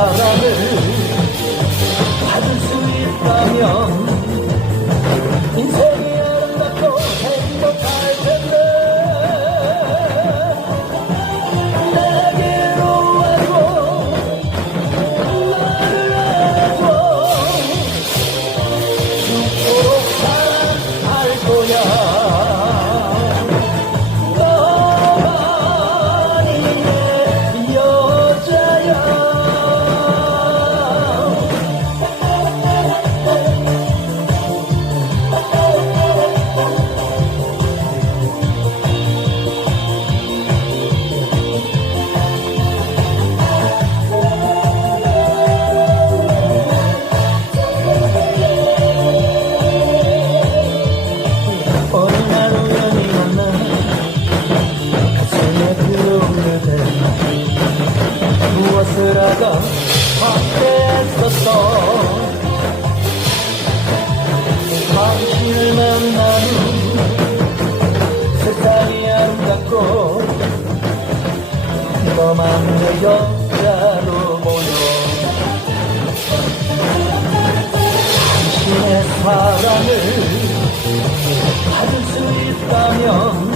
ஆராது 만내 여자로 모여. 당신의 사랑을 받을 수 있다면